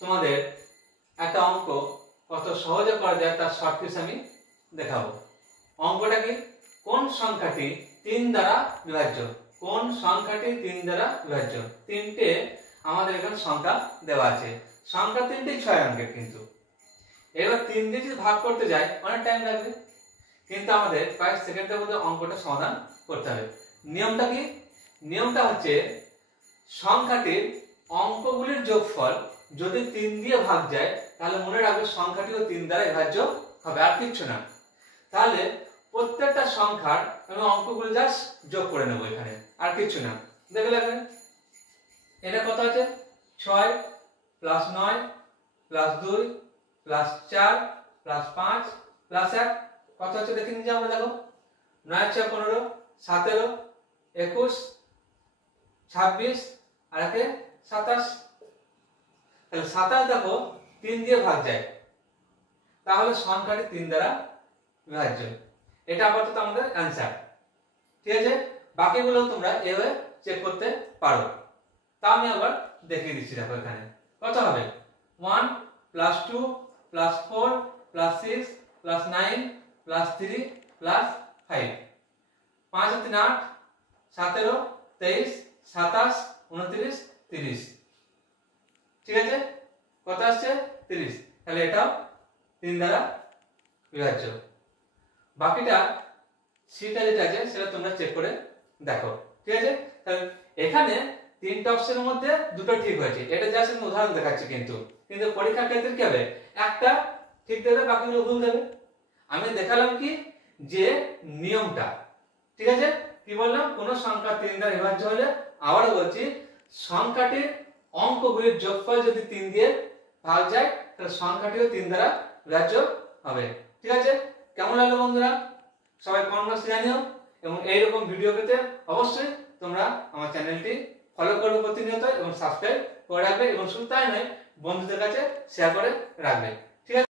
তোমাদের একটা অঙ্ক কত সহজে করা যায় তার শর্টকাট আমি দেখাবো। অঙ্কটা কি, কোন সংখ্যাটি 3 দ্বারা বিভাজ্য? কোন সংখ্যাটি 3 দ্বারা বিভাজ্য? তিনটে আমাদের এখানে সংখ্যা দেওয়া আছে, সংখ্যা তিনটেই 6 অঙ্কের। কিন্তু এবার 3 দিয়ে যদি ভাগ করতে যাই অনেক টাইম লাগবে, কিন্তু আমাদের কয়েক সেকেন্ডের মধ্যে অঙ্কটা সমাধান করতে হবে। নিয়মটা কি? নিয়মটা হচ্ছে সংখ্যাটির অঙ্কগুলির যোগফল যদি 3 দিয়ে ভাগ যায় তাহলে মনে রাখবে সংখ্যাটিও 3 দ্বারা বিভাজ্য হবে, আর কিচ্ছু না। তাহলে প্রত্যেকটা সংখ্যার আমি অঙ্কগুলো জাস্ট যোগ করে নেব এখানে, আর কিচ্ছু না। দেখে লাগবে এটা কত আছে, 6 plus 9 plus 2 plus 4 plus 5 plus 1 কত হচ্ছে দেখে নিয়ে আমরা। দেখো 9 4 15 17 21 26 আর 1 27। তাহলে 27 দেখো 3 দিয়ে ভাগ যায়, তাহলে সংখ্যাটি 3 দ্বারা বিভাজ্য। এটা আপাতত আমাদের অ্যানসার, ঠিক আছে। বাকিগুলো তোমরা এভাবে চেক করতে পারো। তা আমি আবার দেখিয়ে দিচ্ছি। দেখো এখানে কত হবে, 1 plus 2 plus 4 plus 6 plus 9 plus 3 plus 5, 5 আর 3 8, 17 23 27 29 30, ঠিক আছে। কত আসছে 30, তাহলে এটাও 3 দ্বারা বিভাজ্য। বাকিটা সিটা যেটা আছে সেটা তোমরা চেক করে দেখো, ঠিক আছে। তাহলে এখানে তিনটা অপশনের মধ্যে দুটো ঠিক হয়েছে, এটা জাস্ট আমি উদাহরণ দেখাচ্ছি। কিন্তু পরীক্ষার ক্ষেত্রে কি হবে, একটা ঠিক দেবে বাকিগুলো ভুল দেবে। আমি দেখালাম কি যে নিয়মটা, ঠিক আছে। কি বললাম, কোন সংখ্যা 3 দ্বারা বিভাজ্য হলে, আবারও বলছি সংখ্যাটির অঙ্কগুলির যোগফল যদি 3 দিয়ে ভাগ যায় তাহলে সংখ্যাটিও 3 দ্বারা বিভাজ্য হবে, ঠিক আছে। কেমন লাগলো বন্ধুরা? সবাই কমেন্ট বক্সে জানিও, এবং এইরকম ভিডিও পেতে অবশ্যই তোমরা আমার চ্যানেলটি ফলো করবে প্রতিনিয়ত এবং সাবস্ক্রাইব করে রাখবে, এবং শুধু তাই নয় বন্ধুদের কাছে শেয়ার করে রাখবে।